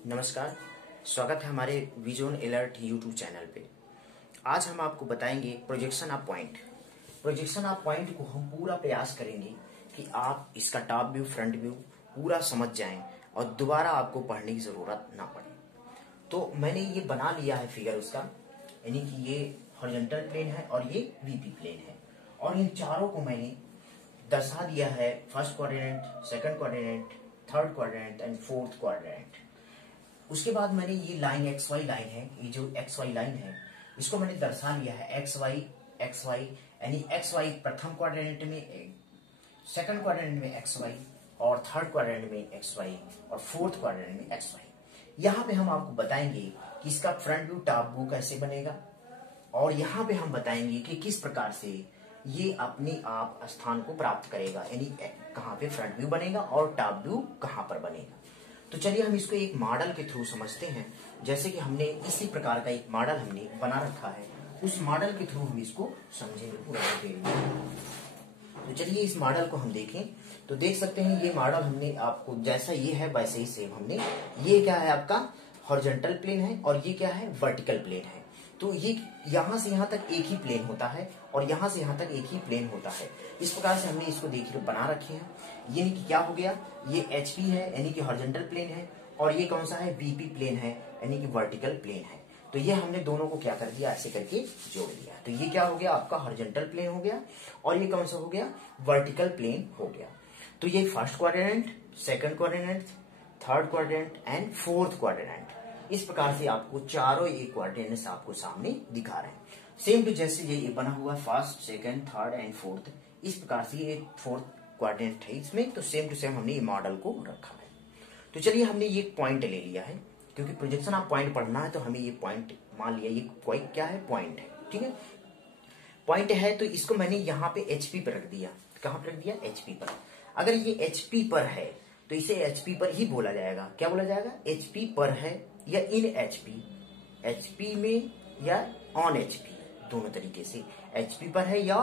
नमस्कार, स्वागत है हमारे विजन अलर्ट यूट्यूब चैनल पे। आज हम आपको बताएंगे projection of point. Projection of point को हम पूरा प्रयास करेंगे कि आप इसका टॉप व्यू फ्रंट व्यू पूरा समझ जाएं और दोबारा आपको पढ़ने की जरूरत ना पड़े। तो मैंने ये बना लिया है फिगर उसका, यानी कि ये हॉरिजॉन्टल प्लेन है और ये वीपी प्लेन है, और इन चारों को मैंने दर्शा दिया है first quadrant, second quadrant, third quadrant and fourth quadrant. उसके बाद मैंने ये लाइन एक्स वाई लाइन है, ये जो एक्स वाई लाइन है इसको मैंने दर्शा लिया है एक्स वाई, यानी एक्स वाई प्रथम क्वाड्रेंट में, सेकंड क्वाड्रेंट में एक्स वाई, और थर्ड क्वाड्रेंट में एक्स वाई, और फोर्थ क्वाड्रेंट में एक्स वाई। यहाँ पे हम आपको बताएंगे कि इसका फ्रंट व्यू टॉप व्यू कैसे बनेगा, और यहाँ पे हम बताएंगे कि किस प्रकार से ये अपने आप स्थान को प्राप्त करेगा, यानी कहाँ पे फ्रंट व्यू बनेगा और टॉप व्यू कहाँ पर बनेगा। तो चलिए हम इसको एक मॉडल के थ्रू समझते हैं। जैसे कि हमने इसी प्रकार का एक मॉडल हमने बना रखा है, उस मॉडल के थ्रू हम इसको समझेंगे पूरा डिटेल में। तो चलिए इस मॉडल को हम देखें तो देख सकते हैं ये मॉडल हमने आपको जैसा ये है वैसे ही सेम हमने, ये क्या है आपका हॉरिजॉन्टल प्लेन है और ये क्या है वर्टिकल प्लेन है। तो ये यहां से यहां तक एक ही प्लेन होता है और यहां से यहां तक एक ही प्लेन होता है। इस प्रकार से हमने इसको देखिए बना रखे हैं। यानी कि क्या हो गया, ये एचपी है यानी कि हॉरिजॉन्टल प्लेन है, और ये कौन सा है वीपी प्लेन है यानी कि वर्टिकल प्लेन है। तो ये हमने दोनों को क्या कर दिया, ऐसे करके जोड़ दिया। तो ये क्या हो गया आपका हॉरिजॉन्टल प्लेन हो गया, और ये कौन सा हो गया वर्टिकल प्लेन हो गया। तो ये first quadrant, second quadrant, third quadrant and fourth quadrant, इस प्रकार से आपको चारों ये क्वाड्रेंट्स आपको सामने दिखा रहे हैं। सेम टू जैसे ये बना हुआ first, second, third and fourth, इस प्रकार से ये फोर्थ क्वाड्रेंट है इसमें। तो सेम टू सेम हमने ये मॉडल को रखा है। तो चलिए हमने ये पॉइंट ले लिया है, क्योंकि प्रोजेक्शन ऑफ पॉइंट पढ़ना है तो हमें ये पॉइंट मान लिया, ये कोई क्या है पॉइंट है, ठीक है पॉइंट है। तो इसको मैंने यहाँ पे एचपी पर रख दिया। कहां पर रख दिया, एचपी पर। अगर ये एचपी पर है तो इसे एचपी पर ही बोला जाएगा। क्या बोला जाएगा, एचपी पर है या इन एचपी, एचपी में या ऑन एचपी, दोनों तरीके से एचपी पर है या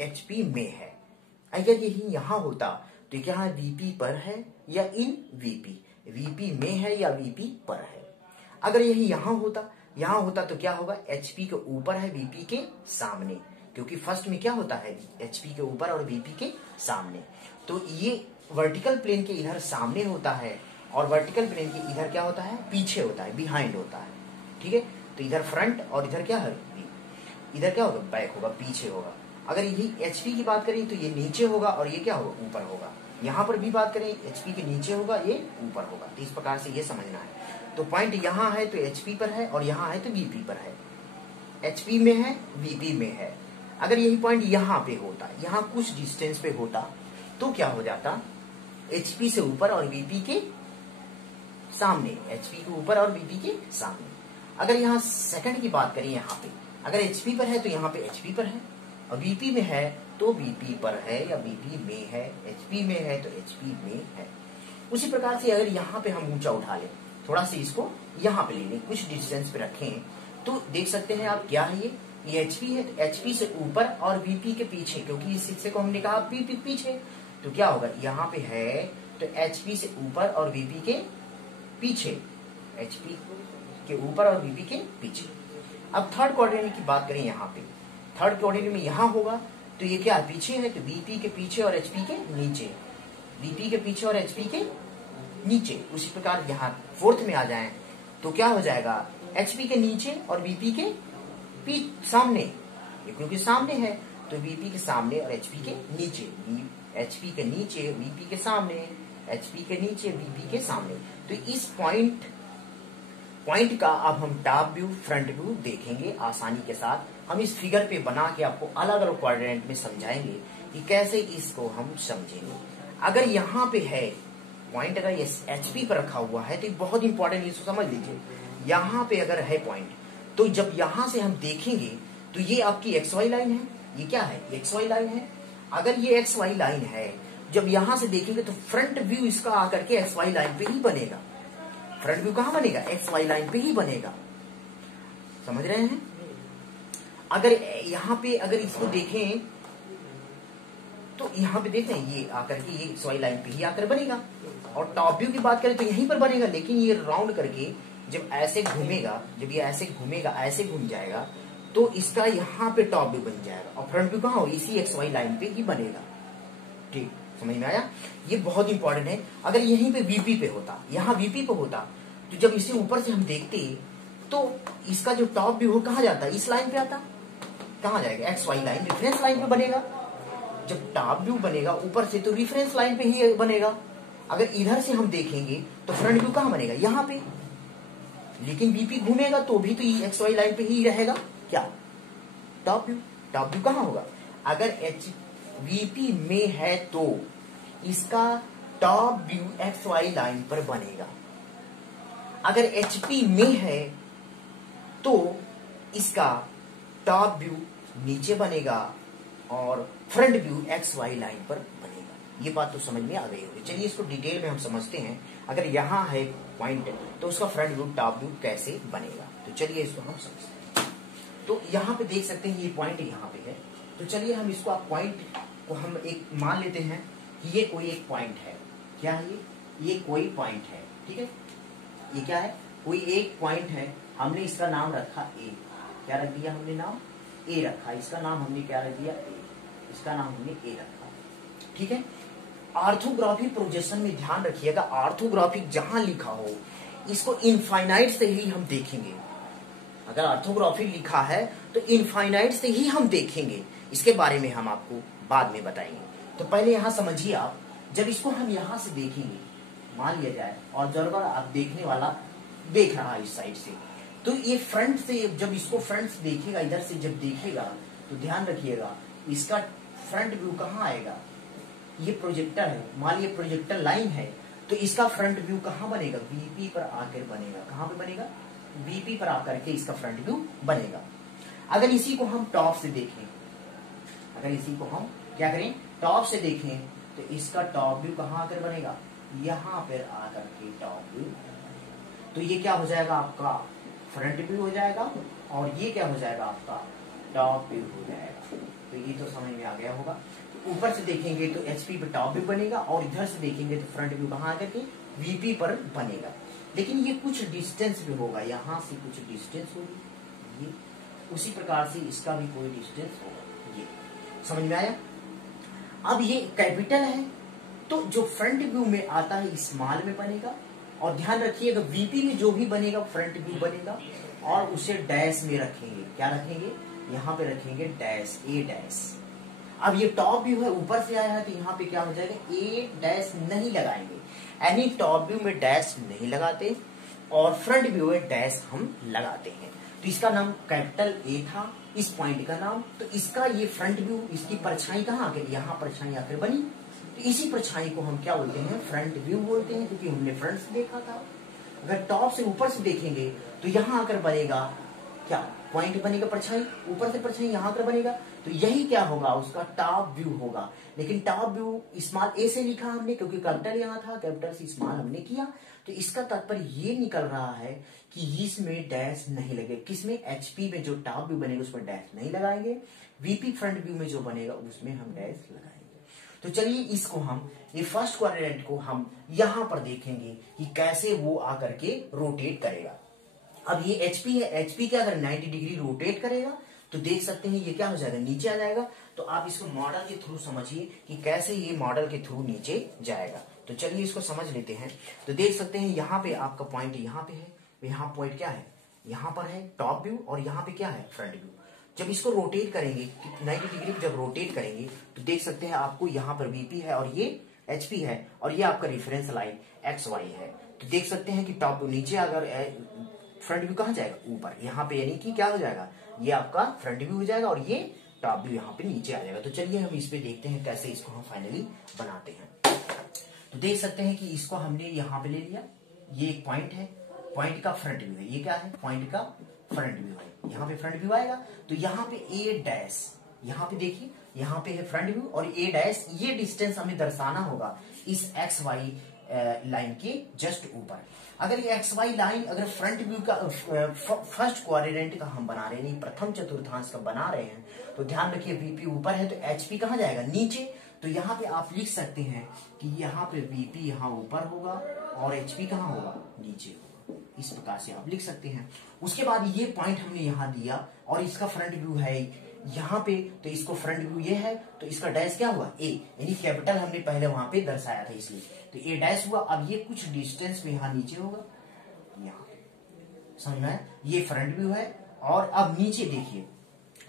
एचपी में है। अगर यही यहां होता तो क्या है वीपी पर है या इन वीपी, वीपी में है या वीपी पर है। अगर यही यहां होता तो क्या होगा, एचपी के ऊपर है वीपी के सामने, क्योंकि फर्स्ट में क्या होता है एचपी के ऊपर और वीपी के सामने। तो ये वर्टिकल प्लेन के इधर सामने होता है और वर्टिकल प्लेन के इधर क्या होता है पीछे होता है, बिहाइंड होता है, ठीक है। तो इधर फ्रंट और इधर क्या है, इधर क्या होगा बैक होगा, पीछे होगा। अगर यही एचपी की बात करें तो ये नीचे होगा और ये क्या होगा ऊपर होगा। यहां पर भी बात करें एचपी के नीचे होगा, ये ऊपर होगा। तो इस प्रकार से ये समझना है। तो पॉइंट यहां है तो एचपी पर है और यहां है तो वीपी पर है, एचपी में है वीपी में है। अगर यही पॉइंट यहां पे होता, यहां कुछ डिस्टेंस पे होता तो क्या हो जाता, एचपी से ऊपर और वीपी के सामने, एचपी के ऊपर और वीपी के सामने। अगर यहाँ सेकंड की बात करें, यहाँ पे अगर एचपी पर है तो यहाँ पे एचपी पर है, और वीपी में है तो वीपी पर है या वीपी में है, एचपी में है तो एचपी में है। उसी प्रकार से अगर यहाँ पे हम ऊंचा उठा लें, थोड़ा सा इसको यहाँ पे ले लें, कुछ डिस्टेंस पे रखें, तो देख सकते हैं आप क्या है ये एचपी है। तो एचपी से ऊपर और वीपी के पीछे, क्योंकि इस हिस्से को हमने कहा वीपी पीछे, तो क्या होगा यहाँ पे है तो एचपी से ऊपर और वीपी के पीछे, एचपी के ऊपर और वीपी के पीछे। अब थर्ड क्वाड्रेंट की बात करें, यहाँ पे थर्ड क्वाड्रेंट में यहाँ होगा तो ये क्या पीछे है, तो वीपी के पीछे और एचपी के नीचे, वीपी के पीछे और एचपी के नीचे। उसी प्रकार यहाँ फोर्थ में आ जाए तो क्या हो जाएगा, एचपी के नीचे और वीपी के सामने, क्योंकि सामने है तो वीपी के सामने और एचपी के नीचे, एचपी के नीचे वीपी के सामने, एचपी के नीचे वीपी के सामने। तो इस पॉइंट का अब हम टॉप व्यू फ्रंट व्यू देखेंगे आसानी के साथ। हम इस फिगर पे बना के आपको अलग अलग क्वाड्रेंट में समझाएंगे कि कैसे इसको हम समझेंगे। अगर यहाँ पे है पॉइंट, अगर ये एचपी पर रखा हुआ है तो बहुत इंपॉर्टेंट, इसको समझ लीजिए। यहाँ पे अगर है पॉइंट तो जब यहां से हम देखेंगे तो ये आपकी एक्स वाई लाइन है, ये क्या है एक्स वाई लाइन है। अगर ये एक्स वाई लाइन है, जब यहां से देखेंगे तो फ्रंट व्यू इसका आकर के एक्स वाई लाइन पे ही बनेगा। फ्रंट व्यू कहां बनेगा, एक्स वाई लाइन पे ही बनेगा, समझ रहे हैं। अगर यहां पे अगर इसको देखें तो यहाँ पे देखते हैं ये आकर के ये XY लाइन पे ही आकर बनेगा। और टॉप व्यू की बात करें तो यहीं पर बनेगा, लेकिन ये राउंड करके जब ऐसे घूमेगा, जब ये ऐसे घूमेगा, ऐसे घूम जाएगा, तो इसका यहाँ पे टॉप व्यू बन जाएगा और फ्रंट व्यू कहाँ होगा, इसी XY लाइन पे ही बनेगा। ठीक, समझ में आया? ये बहुत इंपॉर्टेंट है। अगर यहीं पे VP पे होता, यहाँ VP पे होता, तो जब इसे ऊपर से हम देखते तो इसका जो टॉप व्यू हो कहाँ जाता, इस लाइन पे आता, कहाँ जाएगा, XY लाइन, रेफरेंस लाइन पे बनेगा। जब टॉप व्यू बनेगा ऊपर से तो रेफरेंस लाइन पे ही बनेगा। अगर इधर से हम देखेंगे तो फ्रंट व्यू कहाँ बनेगा, यहाँ पे। लेकिन VP घूमेगा तो भी तो XY लाइन पे ही रहेगा क्या, टॉप व्यू। टॉप व्यू कहाँ होगा, अगर VP में है तो इसका टॉप व्यू XY लाइन पर बनेगा। अगर HP में है तो इसका टॉप व्यू नीचे बनेगा और फ्रंट व्यू XY लाइन पर बनेगा। ये बात तो समझ में आ गई होगी। चलिए इसको डिटेल में हम समझते हैं। अगर यहाँ है पॉइंट तो उसका फ्रंट व्यू टॉप व्यू कैसे बनेगा, तो चलिए इसको हम समझते हैं। तो यहाँ पे देख सकते हैं ये पॉइंट यहाँ पे है, तो चलिए हम इसको पॉइंट को हम एक मान लेते हैं कि ये कोई एक पॉइंट है। क्या है ये कोई पॉइंट है, ठीक है। ये क्या है, कोई एक पॉइंट है। हमने इसका नाम रखा ए। क्या रख दिया हमने नाम, ए रखा। इसका नाम हमने क्या रख दिया, ए। इसका नाम हमने ए रखा, ठीक है। ऑर्थोग्राफिक प्रोजेक्शन में ध्यान रखिएगा, ऑर्थोग्राफिक जहां लिखा हो इसको इनफाइनाइट से ही हम देखेंगे। अगर ऑर्थोग्राफिक लिखा है तो इनफाइनाइट से ही हम देखेंगे। इसके बारे में हम आपको बाद में बताएंगे। तो पहले यहां समझिए आप, जब इसको हम यहां से देखेंगे, मान लिया जाए और जरूर आप देखने वाला देख रहा है इस साइड से, तो ये फ्रंट से जब इसको फ्रंट से देखेगा, इधर से जब देखेगा तो ध्यान रखिएगा इसका फ्रंट व्यू कहाँ आएगा। ये प्रोजेक्टर है, मान लीजिए प्रोजेक्टर लाइन है, तो इसका फ्रंट व्यू कहाँ बनेगा, VP पर आकर बनेगा। कहाँ पे बनेगा, VP पर आकर के इसका फ्रंट व्यू बनेगा। अगर इसी को हम टॉप से देखें, अगर इसी को हम क्या करें, टॉप से देखें, तो इसका टॉप व्यू कहाँ आकर बनेगा, यहाँ पर आकर के टॉप व्यू। तो ये क्या हो जाएगा, आपका फ्रंट व्यू हो जाएगा और ये क्या हो जाएगा, आपका टॉप व्यू हो जाएगा। तो ये तो समझ में आ गया होगा। तो ऊपर से देखेंगे तो HP पे टॉप व्यू बनेगा और इधर से देखेंगे तो फ्रंट व्यू कहाँ आकर के VP पर बनेगा। लेकिन ये कुछ डिस्टेंस पे होगा, यहाँ से कुछ डिस्टेंस होगी, ये उसी प्रकार से इसका भी कोई डिस्टेंस होगा। ये समझ में आया। अब ये कैपिटल है तो जो फ्रंट व्यू में आता है स्मॉल में बनेगा। और ध्यान रखिएगा VP में जो भी बनेगा फ्रंट व्यू बनेगा और उसे डैश में रखेंगे। क्या रखेंगे, यहाँ पे रखेंगे डैश, A डैश। अब ये टॉप व्यू है, ऊपर से आया है तो यहाँ पे क्या हो जाएगा, A डैश नहीं लगाएंगे, यानी टॉप व्यू में डैश नहीं लगाते और फ्रंट व्यू में डैश हम लगाते हैं। तो इसका नाम कैपिटल A था, इस पॉइंट का नाम। तो इसका ये फ्रंट व्यू, इसकी परछाई कहाँ आकर, यहाँ परछाई आकर बनी, तो इसी परछाई को हम क्या बोलते हैं, फ्रंट व्यू बोलते हैं, क्योंकि हमने फ्रंट से देखा था। अगर टॉप से ऊपर से देखेंगे तो यहाँ आकर बनेगा क्या, पॉइंट बनेगा परछाई, ऊपर से परछाई यहाँ आकर बनेगा, तो यही क्या होगा, उसका टॉप व्यू होगा। लेकिन टॉप व्यू स्मॉल A से लिखा हमने क्योंकि कैपिटल यहाँ था, कैपिटल से स्मॉल हमने किया। तो इसका तात्पर्य ये निकल रहा है कि इसमें डैश नहीं लगे। किसमें, HP में जो टॉप व्यू बनेगा उसमें डैश नहीं लगाएंगे, VP फ्रंट व्यू में जो बनेगा उसमें हम डैश लगाएंगे। तो चलिए इसको हम, ये फर्स्ट क्वाड्रेंट को हम यहां पर देखेंगे कि कैसे वो आकर के रोटेट करेगा। अब ये HP है, HP क्या अगर 90 डिग्री रोटेट करेगा तो देख सकते हैं ये क्या हो जाएगा, नीचे आ जाएगा। तो आप इसको मॉडल के थ्रू समझिए कि कैसे ये मॉडल के थ्रू नीचे जाएगा। तो चलिए इसको समझ लेते हैं। तो देख सकते हैं यहाँ पे आपका पॉइंट यहाँ पे है, यहाँ पॉइंट क्या है, यहाँ पर है टॉप व्यू और यहाँ पे क्या है, फ्रंट व्यू। जब इसको रोटेट करेंगे 90 डिग्री जब रोटेट करेंगे तो देख सकते हैं आपको यहाँ पर VP है और ये HP है और ये आपका रेफरेंस लाइन XY है। तो देख सकते हैं कि टॉप नीचे अगर फ्रंट व्यू कहाँ जाएगा, ऊपर, यहाँ पे, यानी कि क्या हो जाएगा, ये आपका फ्रंट व्यू हो जाएगा और ये टॉप व्यू यहाँ पे नीचे आ जाएगा। तो चलिए हम इस पे देखते हैं कैसे इसको हम फाइनली बनाते हैं। तो देख सकते हैं कि इसको हमने यहाँ पे ले लिया, ये एक पॉइंट है, पॉइंट का फ्रंट व्यू है, ये क्या है, पॉइंट का फ्रंट व्यू है, यहाँ पे फ्रंट व्यू आएगा। तो यहाँ पे A डैश, यहाँ पे देखिए यहाँ पे है फ्रंट व्यू और A डैश, ये डिस्टेंस हमें दर्शाना होगा इस XY लाइन के जस्ट ऊपर। अगर ये XY लाइन अगर फ्रंट व्यू का फर्स्ट क्वाड्रेंट का हम बना रहे हैं, प्रथम चतुर्थांश का बना रहे हैं, तो ध्यान रखिए VP ऊपर है तो HP कहाँ जाएगा, नीचे। तो यहाँ पे आप लिख सकते हैं कि यहाँ पे VP यहाँ ऊपर होगा और HP कहाँ होगा, नीचे होगा। इस प्रकार से आप लिख सकते हैं। उसके बाद ये पॉइंट हमने यहाँ दिया और इसका फ्रंट व्यू है यहाँ पे, तो इसको फ्रंट व्यू ये है, तो इसका डैश क्या हुआ, A, यानी कैपिटल हमने पहले वहां पे दर्शाया था इसलिए, तो A डैश हुआ। अब ये कुछ डिस्टेंस में यहाँ नीचे होगा, यहाँ समझ में, ये फ्रंट व्यू है। और अब नीचे देखिए,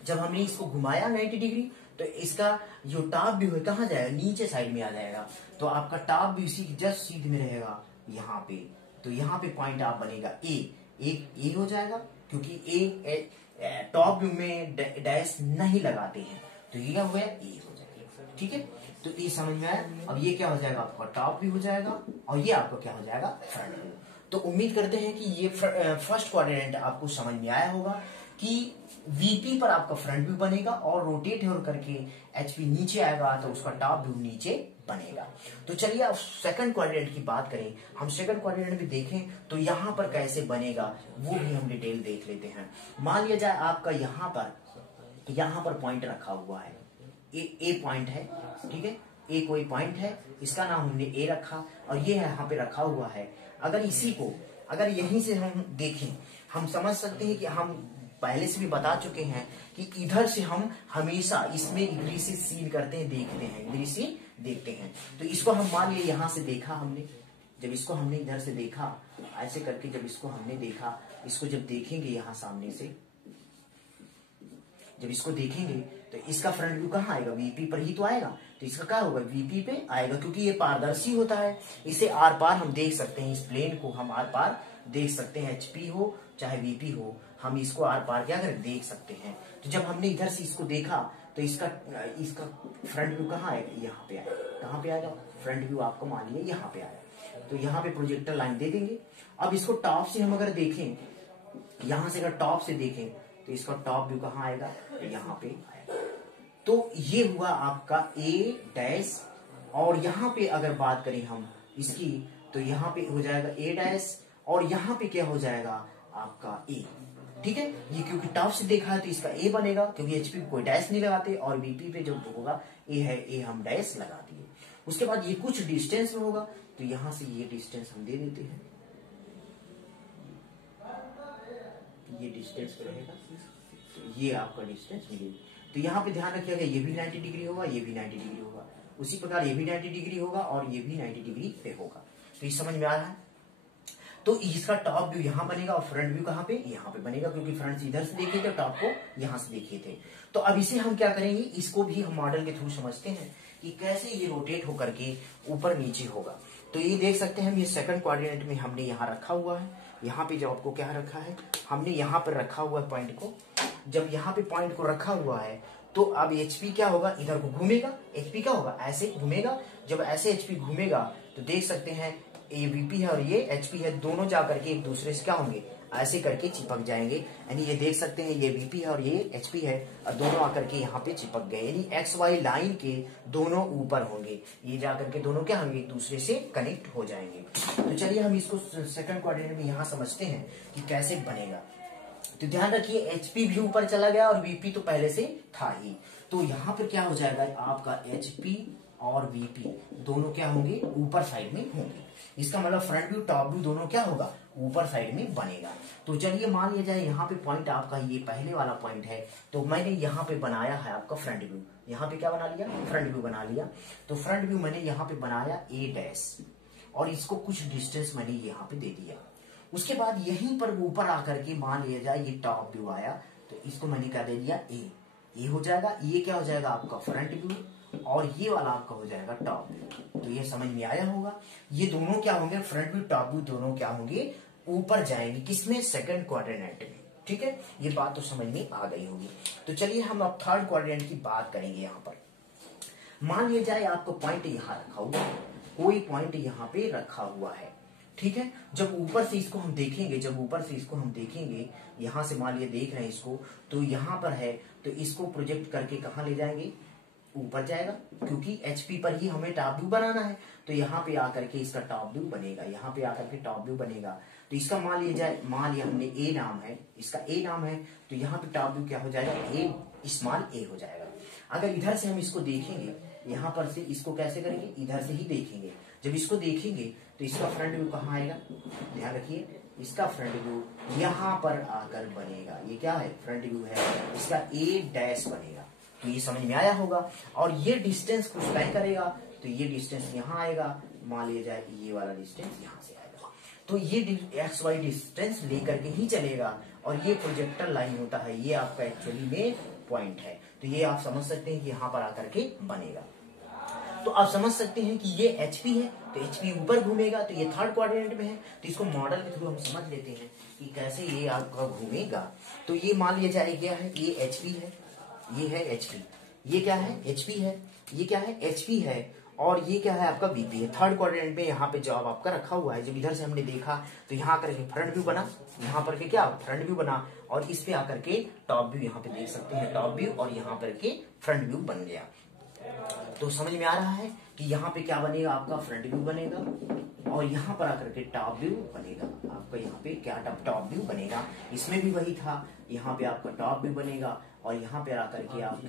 जब हमने इसको घुमाया 90 डिग्री, तो इसका जो टॉप व्यू है कहाँ जाएगा, नीचे साइड में आ जाएगा। तो आपका टॉप व्यू इसी जस्ट सीध में रहेगा यहाँ पे, तो यहाँ पे पॉइंट आप बनेगा ए हो जाएगा, क्योंकि ए टॉप व्यू में डैश नहीं लगाते हैं, तो ये क्या हो गया, ए हो जाएगा। ठीक है, तो ये समझ में आया। अब ये क्या हो जाएगा, आपका टॉप व्यू हो जाएगा और ये आपका क्या हो जाएगा, फ्रंट व्यू। तो उम्मीद करते हैं कि ये फर्स्ट क्वाड्रेंट आपको समझ में आया होगा कि VP पर आपका फ्रंट व्यू बनेगा और रोटेट हो करके HP नीचे आएगा, तो उसका टॉप व्यू नीचे बनेगा। तो चलिए अब सेकंड क्वाड्रेंट की बात करें। हम सेकंड क्वाड्रेंट में देखें तो यहाँ पर कैसे बनेगा वो भी हम डिटेल देख लेते हैं। मान लिया जाए आपका यहाँ पर पॉइंट रखा हुआ है, ए पॉइंट है, ठीक है, ए कोई पॉइंट है, इसका नाम हमने ए रखा और ये यहाँ पे रखा हुआ है। अगर यहीं से हम देखें, हम समझ सकते हैं कि हम पहले से भी बता चुके हैं कि इधर से हम हमेशा इसमें इधर से सीन करते हैं, देखते हैं, इधर से देखते हैं। तो इसको हम मान लिए यहाँ से देखा हमने, जब इसको हमने इधर से देखा ऐसे करके, जब इसको हमने देखा, इसको जब देखेंगे यहाँ सामने से, जब इसको देखेंगे तो इसका फ्रंट व्यू कहाँ आएगा, VP पर ही तो आएगा। तो इसका क्या होगा, VP पे आएगा, क्योंकि ये पारदर्शी होता है, इसे आर पार हम देख सकते हैं, इस प्लेन को हम आर पार देख सकते हैं, HP हो चाहे VP हो, हम इसको आर पार क्या करें, देख सकते हैं। तो जब हमने इधर से इसको देखा तो इसका फ्रंट व्यू कहाँ आएगा, यहाँ पे आएगा। कहाँ पे आएगा, फ्रंट व्यू आपको मान लिया यहाँ पे आएगा, तो यहाँ पे प्रोजेक्टर लाइन दे देंगे। अब इसको टॉप से हम अगर देखें, यहाँ से अगर टॉप से देखें तो इसका टॉप व्यू कहाँ आएगा, यहाँ पे आएगा। तो ये हुआ आपका A डैश, और यहाँ पे अगर बात करें हम इसकी, तो यहाँ पे हो जाएगा A डैश और यहाँ पे क्या हो जाएगा आपका A। ठीक है, ये क्योंकि टॉप से देखा है तो इसका A बनेगा, क्योंकि HP पे कोई डैश नहीं लगाते, और VP पे जो होगा A है, A हम डैश लगा दिए। उसके बाद ये कुछ डिस्टेंस में होगा, तो यहाँ से ये डिस्टेंस हम दे देते हैं, ये डिस्टेंस रहेगा, तो ये आपका डिस्टेंस मिलेगा। तो यहाँ पे ध्यान रखिएगा, ये भी 90 डिग्री होगा, ये भी 90 डिग्री होगा, उसी प्रकार ये भी 90 डिग्री होगा और ये भी 90 डिग्री पे होगा। तो ये समझ में आ रहा है। तो इसका टॉप व्यू यहाँ बनेगा और फ्रंट व्यू कहाँ पे, यहाँ पे बनेगा, क्योंकि फ्रंट से इधर से देखे थे, टॉप को यहाँ से देखे थे। तो अब इसे हम क्या करेंगे, इसको भी हम मॉडल के थ्रू समझते हैं कि कैसे ये रोटेट होकर के ऊपर नीचे होगा। तो ये देख सकते हैं हम, ये सेकंड क्वाड्रेंट में हमने यहाँ रखा हुआ है, यहाँ पे जो आपको क्या रखा है, हमने यहाँ पर रखा हुआ है पॉइंट को। जब यहाँ पे पॉइंट को रखा हुआ है तो अब HP क्या होगा, इधर को घूमेगा, HP क्या होगा, ऐसे घूमेगा। जब ऐसे HP घूमेगा तो देख सकते हैं ये VP है और ये HP है, दोनों जाकर के एक दूसरे से क्या होंगे, ऐसे करके चिपक जाएंगे। यानी ये देख सकते हैं ये VP है और ये HP है, और दोनों आकर के यहाँ पे चिपक गए, यानी XY लाइन के दोनों ऊपर होंगे, ये जाकर के दोनों क्या होंगे, एक दूसरे से कनेक्ट हो जाएंगे। तो चलिए हम इसको सेकंड क्वाड्रेंट में यहाँ समझते हैं कि कैसे बनेगा। तो ध्यान रखिए, HP भी ऊपर चला गया और VP तो पहले से था ही, तो यहाँ पर क्या हो जाएगा, आपका HP और VP दोनों क्या होंगे, ऊपर साइड में होंगे। इसका मतलब फ्रंट व्यू टॉप व्यू दोनों क्या होगा, ऊपर साइड में बनेगा। तो चलिए मान लिया जाए यहाँ पे पॉइंट आपका ये पहले वाला पॉइंट है, तो मैंने यहाँ पे बनाया है आपका फ्रंट व्यू, यहाँ पे क्या बना लिया, फ्रंट व्यू बना लिया। तो फ्रंट व्यू मैंने यहाँ पे बनाया A डैश, और इसको कुछ डिस्टेंस मैंने यहाँ पे दे दिया। उसके बाद यहीं पर ऊपर आकर के मान लिया जाए ये टॉप व्यू आया, तो इसको मैंने क्या दे दिया, ए हो जाएगा। ये क्या हो जाएगा आपका फ्रंट व्यू, और ये वाला आपका हो जाएगा टॉप व्यू। तो ये समझ में आया होगा, ये दोनों क्या होंगे, फ्रंट व्यू टॉप व्यू दोनों क्या होंगे, ऊपर जाएंगे, किसमें, सेकंड क्वाड्रेंट में। ठीक है, ये बात तो समझ में आ गई होगी। तो चलिए हम अब थर्ड क्वाड्रेंट की बात करेंगे। यहाँ पर मान लिया जाए आपको पॉइंट यहाँ रखा हुआ है, कोई पॉइंट यहाँ पे रखा हुआ है, ठीक है। जब ऊपर से इसको हम देखेंगे, यहाँ से मान लिया देख रहे हैं इसको, तो यहाँ पर है, तो इसको प्रोजेक्ट करके कहाँ ले जाएंगे, ऊपर जाएगा, क्योंकि HP पर ही हमें टॉप व्यू बनाना है। तो यहाँ पे आकर के इसका टॉप व्यू बनेगा, यहाँ पे आकर के टॉप व्यू बनेगा। तो इसका मान लिया जाए, मान लिया हमने A नाम है, इसका A नाम है, तो यहाँ पे टॉप व्यू क्या हो जाएगा, A स्मॉल a हो जाएगा। अगर इधर से हम इसको देखेंगे यहाँ पर से इसको कैसे करेंगे, इधर से ही देखेंगे। जब इसको देखेंगे तो इसका फ्रंट व्यू कहाँ आएगा, ध्यान रखिए, इसका फ्रंट व्यू यहाँ पर आकर बनेगा। ये क्या है, फ्रंट व्यू है, इसका ए डैश बनेगा। तो ये समझ में आया होगा। और ये डिस्टेंस कुछ तय करेगा, तो ये डिस्टेंस यहाँ आएगा, मान लिया जाए ये वाला डिस्टेंस यहाँ से आएगा। तो ये एक्स वाई डिस्टेंस लेकर के ही चलेगा। और ये प्रोजेक्टर लाइन होता है, ये आपका एक्चुअली में पॉइंट है। तो ये आप समझ सकते हैं कि यहाँ पर आकर के बनेगा। तो आप समझ सकते हैं कि ये HP है, तो HP ऊपर घूमेगा, तो ये थर्ड क्वाड्रेंट में है। तो इसको मॉडल के थ्रू हम समझ लेते हैं कि कैसे ये आपका घूमेगा। तो ये मान लिया जाए क्या है, ये HP है, ये है HP, ये क्या है, HP है, ये क्या है, HP है, और ये क्या है आपका VP है। थर्ड क्वाड्रेंट में यहाँ पे जॉब आपका रखा हुआ है। जब इधर से हमने देखा तो यहाँ करके फ्रंट व्यू बना, यहाँ पर के क्या फ्रंट व्यू बना, और इस पे आकर के टॉप व्यू यहाँ पे देख सकते हैं, टॉप व्यू, और यहाँ पर के फ्रंट व्यू बन गया। तो समझ में आ रहा है कि यहाँ पे क्या बनेगा, आपका फ्रंट व्यू बनेगा, और यहाँ पर आकर के टॉप व्यू बनेगा। आपका यहाँ पे क्या टॉप व्यू बनेगा, इसमें भी वही था, यहाँ पे आपका टॉप व्यू बनेगा, और यहाँ पे आकर के आप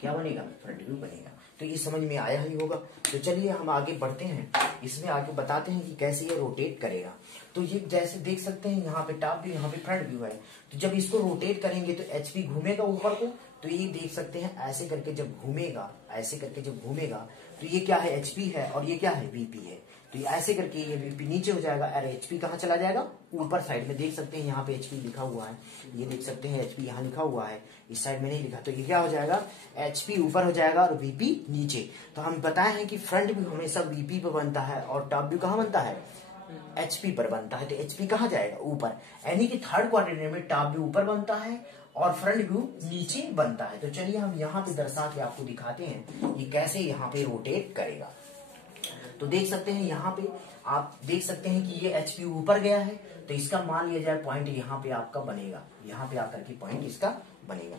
क्या बनेगा, फ्रंट व्यू बनेगा। तो ये समझ में आया ही होगा। तो चलिए हम आगे बढ़ते हैं, इसमें आगे बताते हैं कि कैसे ये रोटेट करेगा। तो ये जैसे देख सकते हैं, यहाँ पे टॉप व्यू, यहाँ पे फ्रंट व्यू है। तो जब इसको रोटेट करेंगे तो HP घूमेगा ऊपर को, तो ये देख सकते हैं ऐसे करके जब घूमेगा, ऐसे करके जब घूमेगा, तो ये क्या है, HP है, और ये क्या है, VP है। तो ये ऐसे करके ये VP नीचे हो जाएगा, और HP कहाँ चला जाएगा, ऊपर साइड में। देख सकते हैं यहाँ पे HP लिखा हुआ है, ये देख सकते हैं HP यहाँ लिखा हुआ है, इस साइड में नहीं लिखा। तो ये क्या हो जाएगा, HP ऊपर हो जाएगा और VP नीचे। तो हम बताए हैं कि फ्रंट व्यू हमेशा VP पर बनता है, और टॉप व्यू कहाँ बनता है, HP पर बनता है। तो HP कहाँ जाएगा, ऊपर। यानी कि थर्ड क्वाड्रेंट में टॉप व्यू ऊपर बनता है और फ्रंट व्यू नीचे बनता है। तो चलिए हम यहाँ पे दर्शा के आपको दिखाते हैं ये कैसे यहाँ पे रोटेट करेगा। तो देख सकते हैं यहाँ पे, आप देख सकते हैं कि ये HP ऊपर गया है, तो इसका मान लिया जाए पॉइंट यहाँ पे आपका बनेगा, यहाँ पे आकर के पॉइंट इसका बनेगा,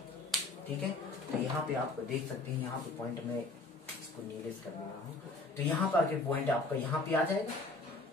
ठीक है। तो यहाँ पे आप देख सकते हैं, यहाँ पे पॉइंट में इसको नीलेस कर दे रहा हूँ। तो यहाँ पर आके पॉइंट आपका यहाँ पे आ जाएगा।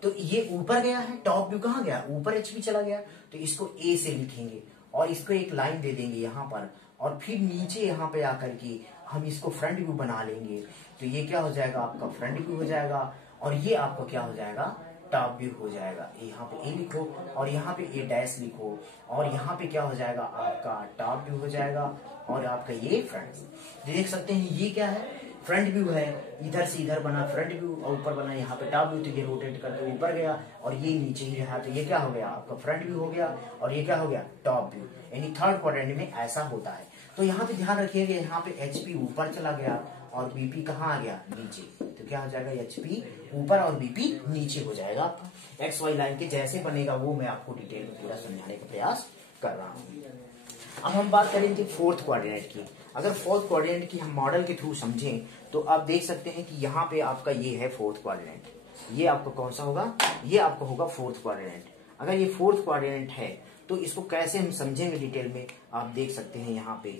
तो ये ऊपर गया है, टॉप व्यू कहाँ गया, ऊपर HP चला गया। तो इसको A से लिखेंगे, और इसको एक लाइन दे देंगे यहाँ पर, और फिर नीचे यहाँ पे आकर के हम इसको फ्रंट व्यू बना लेंगे। तो ये क्या हो जाएगा, आपका फ्रंट व्यू हो जाएगा, और ये आपका क्या हो जाएगा, टॉप व्यू हो जाएगा। यहाँ पे A लिखो, और यहाँ पे A डैश लिखो, और यहाँ पे क्या हो जाएगा, आपका टॉप व्यू हो जाएगा, और आपका ये फ्रंट व्यू। देख सकते हैं ये क्या है, फ्रंट व्यू है, इधर से इधर बना फ्रंट व्यू, और ऊपर बना यहाँ पे टॉप व्यू। तो ये रोटेट करके ऊपर गया, और ये नीचे ही रहा। तो ये क्या हो गया, आपका फ्रंट व्यू हो गया, और ये क्या हो गया, टॉप व्यू। यानी थर्ड क्वाड्रेंट में ऐसा होता है। तो यहाँ पे ध्यान रखिएगा, यहाँ पे HP ऊपर चला गया और VP कहाँ आ गया, नीचे। तो क्या हो जाएगा, HP ऊपर और VP नीचे हो जाएगा। आपका XY लाइन के जैसे बनेगा वो मैं आपको डिटेल में पूरा समझाने का प्रयास कर रहा हूँ। अब हम बात करेंगे फोर्थ क्वाड्रेंट की। अगर फोर्थ क्वाड्रेंट की हम मॉडल के थ्रू समझें तो आप देख सकते हैं कि यहाँ पे आपका ये है फोर्थ क्वाड्रेंट। ये आपका कौन सा होगा, ये आपका होगा फोर्थ क्वाड्रेंट। अगर ये फोर्थ क्वाड्रेंट है तो इसको कैसे हम समझेंगे डिटेल में, आप देख सकते हैं यहाँ पे।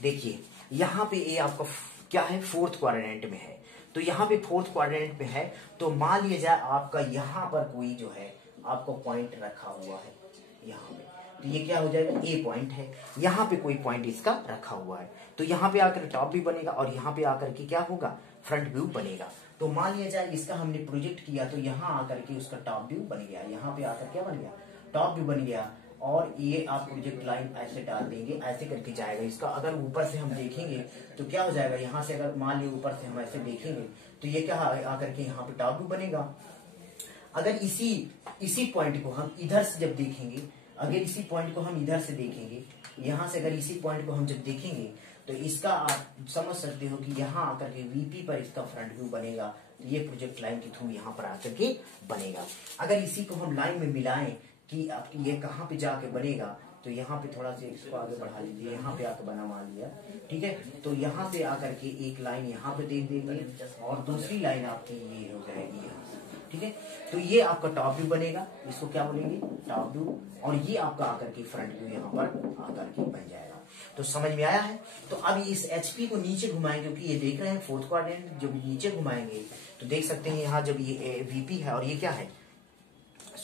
देखिए यहाँ पे ये आपका क्या है, फोर्थ क्वाड्रेंट में है। तो यहाँ पे फोर्थ क्वाड्रेंट में है, तो मान लिया जाए आपका यहाँ पर कोई जो है आपको पॉइंट रखा हुआ है यहाँ पे। तो ये क्या हो जाएगा, A पॉइंट है, यहाँ पे कोई पॉइंट इसका रखा हुआ है। तो यहाँ पे आकर टॉप व्यू बनेगा, और यहाँ पे आकर के क्या होगा, फ्रंट व्यू बनेगा। तो मान लिया जाए इसका हमने प्रोजेक्ट किया, तो यहाँ आकर के उसका टॉप व्यू बन गया, यहाँ पे आकर क्या बन गया, टॉप व्यू बन गया। और ये आप प्रोजेक्ट लाइन ऐसे डाल देंगे, ऐसे करके जाएगा इसका। अगर ऊपर से हम देखेंगे तो क्या हो जाएगा, यहाँ से अगर मान लिया ऊपर से हम ऐसे देखेंगे तो ये क्या आकर के यहाँ पे टॉप व्यू बनेगा। अगर इसी पॉइंट को हम इधर से जब देखेंगे, अगर इसी पॉइंट को हम इधर से देखेंगे, यहाँ से अगर इसी पॉइंट को हम जब देखेंगे तो इसका आप समझ सकते हो कि यहाँ आकर के VP पर इसका फ्रंट व्यू बनेगा। तो ये प्रोजेक्ट लाइन के थ्रू यहाँ पर आकर के बनेगा। अगर इसी को हम लाइन में मिलाएं कि आपकी ये कहाँ पे जाके बनेगा, तो यहाँ पे थोड़ा सा इसको आगे बढ़ा लीजिए, यहाँ पे आकर बना मान लिया, ठीक है। तो यहाँ से आकर के एक लाइन यहाँ पे दे देंगे, और दूसरी लाइन आपकी ये हो जाएगी यहाँ से, ठीक है। तो ये आपका टॉप व्यू बनेगा, इसको क्या बोलेंगे, टॉप व्यू। और ये आपका आकर के फ्रंट व्यू यहाँ पर आकर के बन जाएगा। तो समझ में आया है। तो अब इस HP को नीचे घुमाएंगे, क्योंकि ये देख रहे हैं फोर्थ क्वाड्रेंट, जब नीचे घुमाएंगे तो देख सकते हैं यहाँ जब ये VP है और ये क्या है,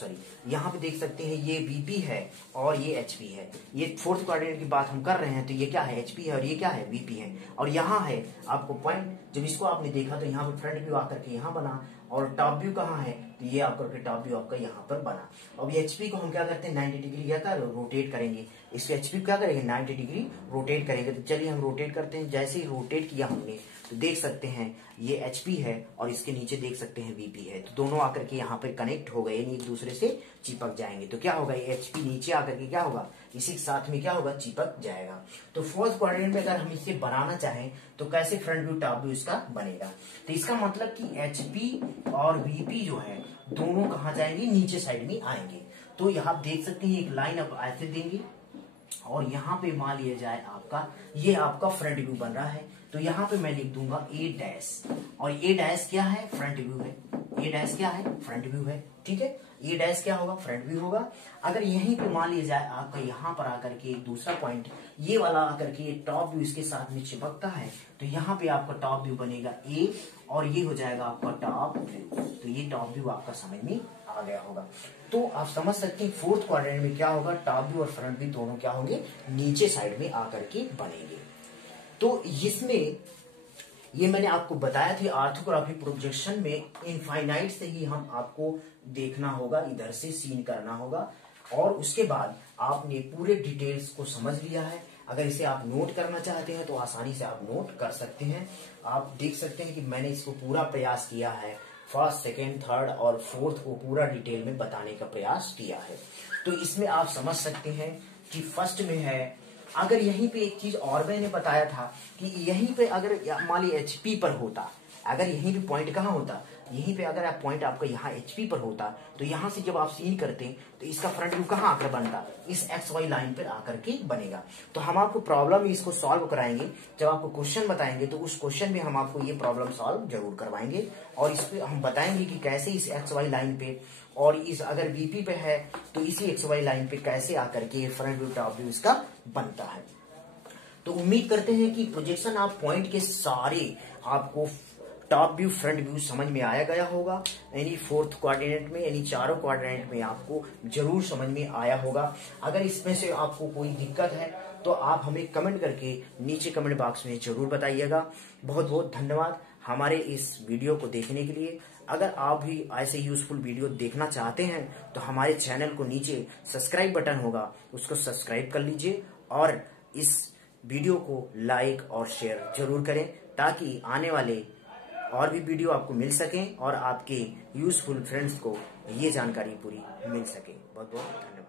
सॉरी यहाँ पे देख सकते हैं ये VP है और ये HP है। ये फोर्थ क्वाड्रेंट की बात हम कर रहे हैं तो ये क्या है, HP है और ये क्या है, VP है। और यहाँ है आपको पॉइंट, जब इसको आपने देखा तो यहाँ पे फ्रंट व्यू आकर के यहाँ बना और टॉप व्यू कहाँ है, तो ये आपका टॉप व्यू आपका यहाँ पर बना। अब ये HP को हम क्या करते हैं 90 डिग्री क्या था रोटेट करेंगे, इसके HP को क्या करेंगे 90 डिग्री रोटेट करेंगे। तो चलिए हम रोटेट करते हैं। जैसे ही रोटेट किया हमने तो देख सकते हैं ये HP है और इसके नीचे देख सकते हैं VP है। तो दोनों आकर के यहाँ पे कनेक्ट हो गए, यानी एक दूसरे से चिपक जाएंगे। तो क्या होगा, ये HP नीचे आकर के क्या होगा, इसी के साथ में क्या होगा, चिपक जाएगा। तो फोर्थ क्वाड्रेंट में अगर हम इसे बनाना चाहें तो कैसे फ्रंट व्यू टॉप व्यू इसका बनेगा। तो इसका मतलब कि HP और VP जो है दोनों कहाँ जाएंगे, नीचे साइड में आएंगे। तो यहाँ देख सकते हैं एक लाइन आप ऐसे देंगे और यहाँ पे मान लिया जाए आपका ये आपका फ्रंट व्यू बन रहा है। तो यहाँ पे मैं लिख दूंगा A' और A' क्या है, फ्रंट व्यू है। A' क्या है, फ्रंट व्यू है, ठीक है। A' क्या होगा, फ्रंट व्यू होगा। अगर यहीं पे मान लिया जाए आपका यहाँ पर आकर के एक दूसरा पॉइंट ये वाला आकर के टॉप व्यू इसके साथ में चिपकता है, तो यहाँ पे आपका टॉप व्यू बनेगा A और ये हो जाएगा आपका टॉप व्यू। तो ये टॉप व्यू आपका समझ में आ गया होगा। तो आप समझ सकते हैं फोर्थ क्वाड्रेंट में क्या होगा, टॉप व्यू और फ्रंट व्यू दोनों क्या होंगे, नीचे साइड में आकर के बनेंगे। तो इसमें ये मैंने आपको बताया थी ऑर्थोग्राफी प्रोजेक्शन में इनफाइनाइट से ही हम आपको देखना होगा, इधर से सीन करना होगा और उसके बाद आपने पूरे डिटेल्स को समझ लिया है। अगर इसे आप नोट करना चाहते हैं तो आसानी से आप नोट कर सकते हैं। आप देख सकते हैं कि मैंने इसको पूरा प्रयास किया है, फर्स्ट, सेकेंड, थर्ड और फोर्थ को पूरा डिटेल में बताने का प्रयास किया है। तो इसमें आप समझ सकते हैं कि फर्स्ट में है, अगर यहीं पे एक चीज और मैंने बताया था कि यहीं पे अगर मान ली HP पर होता, अगर यहीं पे पॉइंट कहाँ होता, यहीं पे अगर आप पॉइंट आपका यहाँ HP पर होता तो यहाँ से जब आप सीन करते तो इसका फ्रंट व्यू कहाँ आकर बनता, इस XY लाइन पर आकर के बनेगा। तो हम आपको प्रॉब्लम इसको सॉल्व कराएंगे, जब आपको क्वेश्चन बताएंगे तो उस क्वेश्चन में हम आपको ये प्रॉब्लम सॉल्व जरूर करवाएंगे और इस पे हम बताएंगे कि कैसे इस XY लाइन पे और इस अगर VP पे है तो इसी XY लाइन पे कैसे आकर के फ्रंट व्यू टॉप व्यू इसका बनता है। तो उम्मीद करते हैं कि प्रोजेक्शन ऑफ पॉइंट के सारे आपको टॉप व्यू फ्रंट व्यू समझ में आया गया होगा, यानी फोर्थ क्वाड्रेंट में, यानी चारों क्वाड्रेंट में आपको जरूर समझ में आया होगा। अगर इसमें से आपको कोई दिक्कत है तो आप हमें कमेंट करके नीचे कमेंट बॉक्स में जरूर बताइएगा। बहुत बहुत धन्यवाद हमारे इस वीडियो को देखने के लिए। अगर आप भी ऐसे यूजफुल वीडियो देखना चाहते हैं तो हमारे चैनल को नीचे सब्सक्राइब बटन होगा, उसको सब्सक्राइब कर लीजिए और इस वीडियो को लाइक और शेयर जरूर करें ताकि आने वाले और भी वीडियो आपको मिल सकें और आपके यूजफुल फ्रेंड्स को ये जानकारी पूरी मिल सके। बहुत बहुत धन्यवाद।